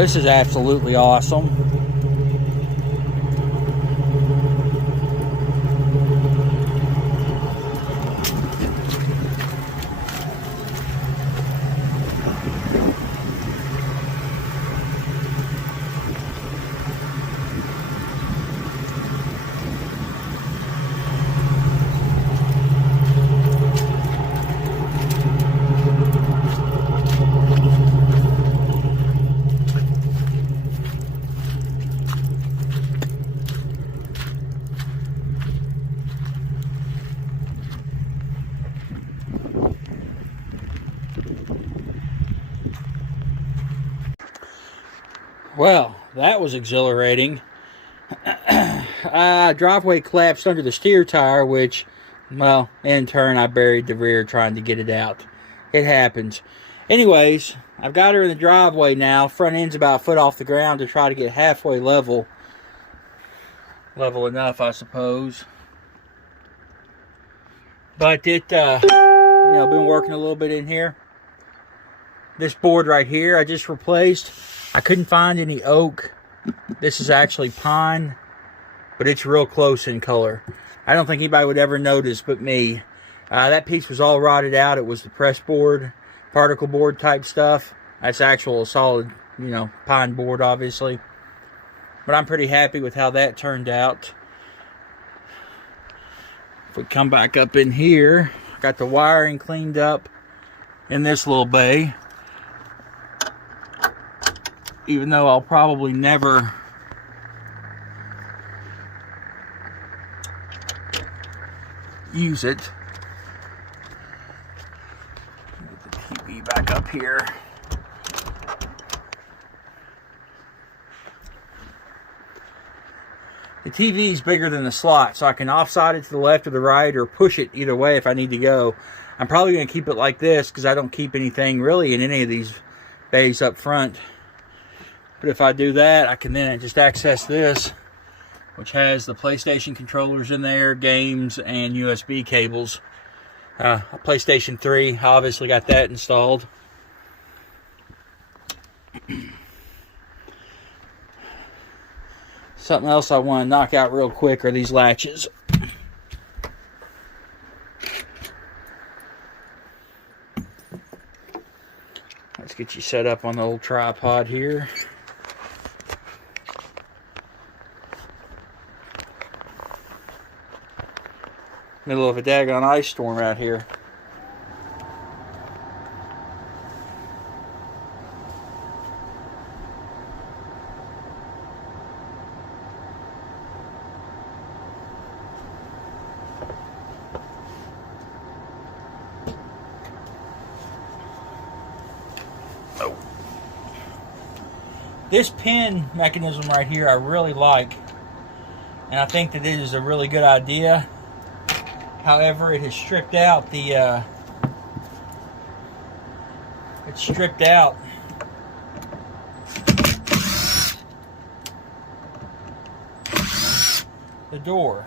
this is absolutely awesome. Well, that was exhilarating. Driveway collapsed under the steer tire, which, well, in turn, I buried the rear trying to get it out. It happens. Anyways, I've got her in the driveway now. Front end's about a foot off the ground to try to get halfway level. Level enough, I suppose. But it, been working a little bit in here. This board right here, I just replaced. I couldn't find any oak. This is actually pine, but it's real close in color. I don't think anybody would ever notice but me. That piece was all rotted out. It was the press board, particle board type stuff. That's actual solid, pine board, obviously. But I'm pretty happy with how that turned out. If we come back up in here, I got the wiring cleaned up in this little bay. Even though I'll probably never use it. Get the TV back up here. The TV is bigger than the slot, so I can offside it to the left or the right or push it either way if I need to go. I'm probably going to keep it like this because I don't keep anything really in any of these bays up front. But if I do that, I can then just access this, which has the PlayStation controllers in there, games, and USB cables. PlayStation 3, I obviously got that installed. Something else I want to knock out real quick are these latches. Let's get you set up on the old tripod here. Middle of a daggone ice storm out here. Oh. This pin mechanism right here I really like, and I think that it is a really good idea. However, it has stripped out the the door.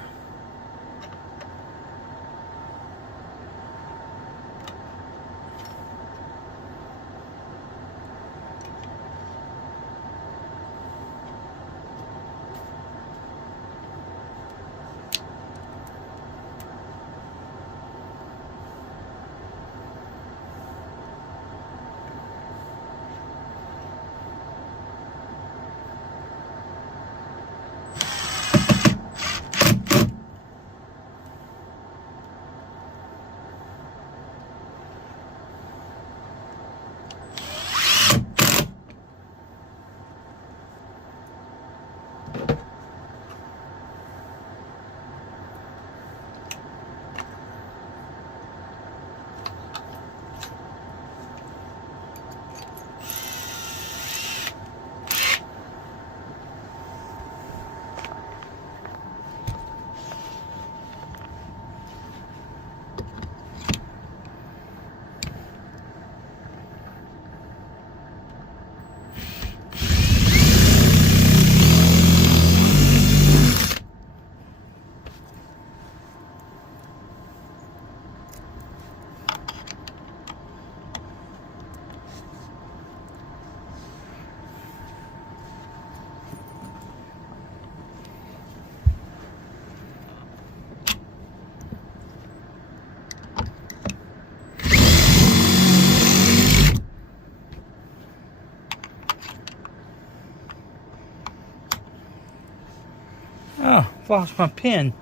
I've lost my pen.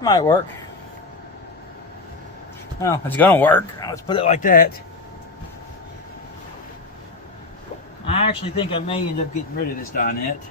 Might work. Well, it's gonna work. Let's put it like that. I actually think I may end up getting rid of this dinette.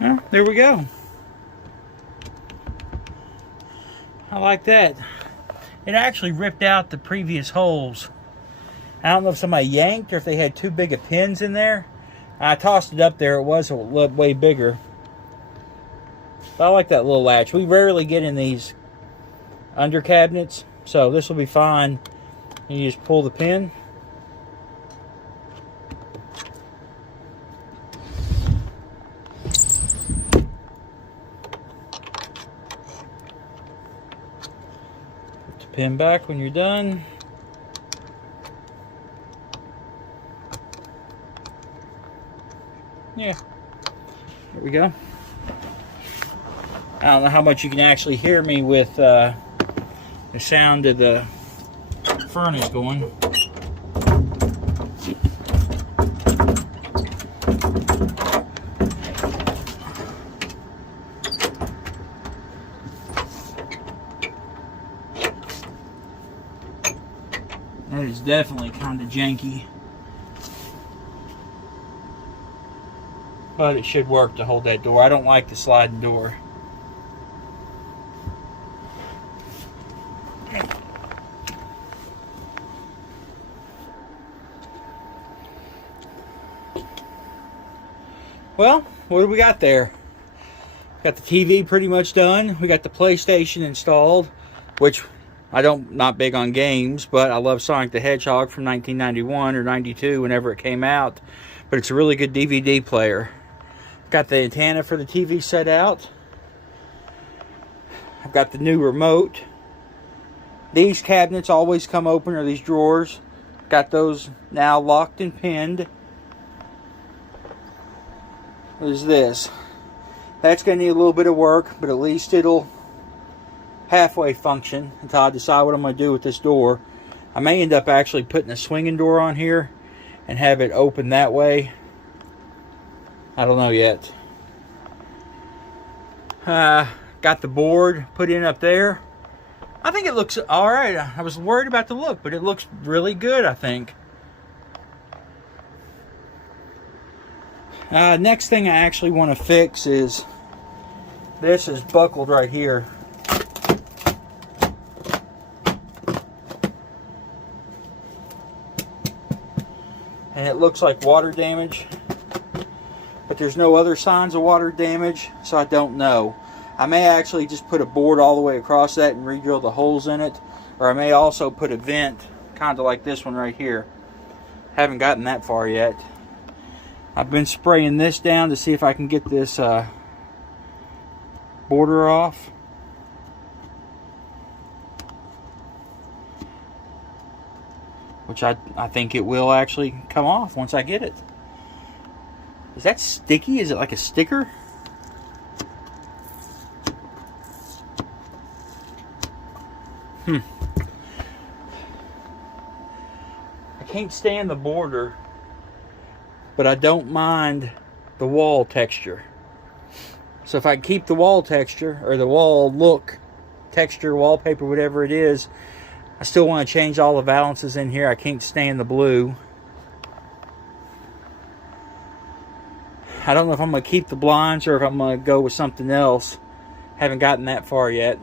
Well, there we go. I like that. It actually ripped out the previous holes. I don't know if somebody yanked or if they had too big of pins in there. I tossed it up there. It was a little, way bigger. But I like that little latch. We rarely get in these under cabinets, so this will be fine. You just pull the pin. Pin back when you're done. Yeah, there we go. I don't know how much you can actually hear me with the sound of the furnace going. That is definitely kind of janky. But it should work to hold that door. I don't like the sliding door. Well, what do we got there? Got the TV pretty much done. We got the PlayStation installed, which not big on games, but I love Sonic the Hedgehog from 1991 or 92, whenever it came out. But it's a really good DVD player. Got the antenna for the TV set out. I've got the new remote. These cabinets always come open, or these drawers. Got those now locked and pinned. What is this? That's going to need a little bit of work, but at least it'll halfway function until I decide what I'm going to do with this door. I may end up actually putting a swinging door on here and have it open that way. I don't know yet. Got the board put in up there. I think it looks alright. I was worried about the look, but it looks really good, I think. Next thing I actually want to fix is this is buckled right here. And it looks like water damage, but there's no other signs of water damage, so I don't know. I may actually just put a board all the way across that and re-drill the holes in it, or I may also put a vent, kind of like this one right here. Haven't gotten that far yet. I've been spraying this down to see if I can get this border off. Which I think it will actually come off once I get it. Is that sticky? Is it like a sticker? can't stand the border, but I don't mind the wall texture. So if I keep the wall texture, or the wall look, texture, wallpaper, whatever it is, I still want to change all the valances in here. I can't stand the blue. I don't know if I'm going to keep the blinds or if I'm going to go with something else. Haven't gotten that far yet.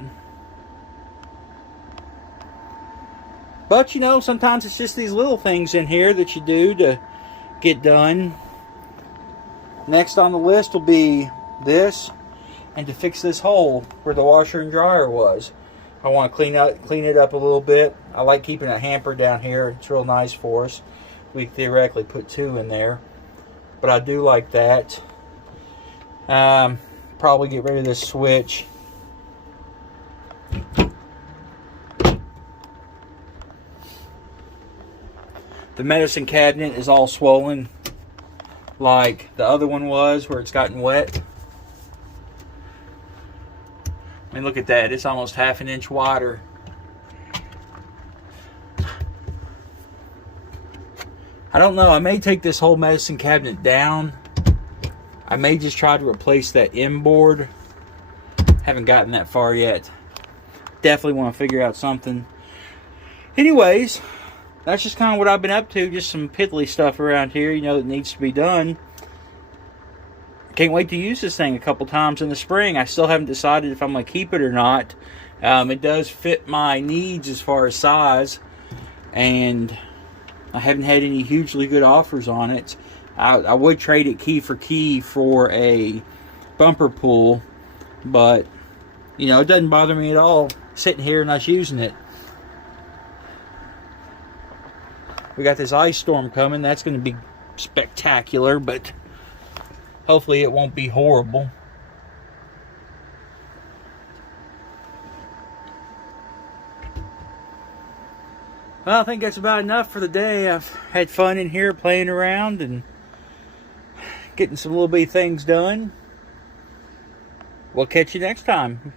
But, you know, sometimes it's just these little things in here that you do to get done. Next on the list will be this, and to fix this hole where the washer and dryer was. I want to clean it up a little bit. I like keeping a hamper down here. It's real nice for us. We theoretically put 2 in there, but I do like that. Probably get rid of this switch. The medicine cabinet is all swollen like the other one was, where it's gotten wet. I mean, look at that. It's almost half an inch wider. I don't know. I may take this whole medicine cabinet down. I may just try to replace that inboard. Haven't gotten that far yet. Definitely want to figure out something. Anyways, that's just kind of what I've been up to. Just some piddly stuff around here, you know, that needs to be done. Can't wait to use this thing a couple times in the spring. I still haven't decided if I'm going to keep it or not. It does fit my needs as far as size, and I haven't had any hugely good offers on it. I would trade it key for key for a bumper pull, but, you know, it doesn't bother me at all sitting here and not using it. We got this ice storm coming. That's going to be spectacular, but hopefully it won't be horrible. Well, I think that's about enough for the day. I've had fun in here playing around and getting some little bitty things done. We'll catch you next time.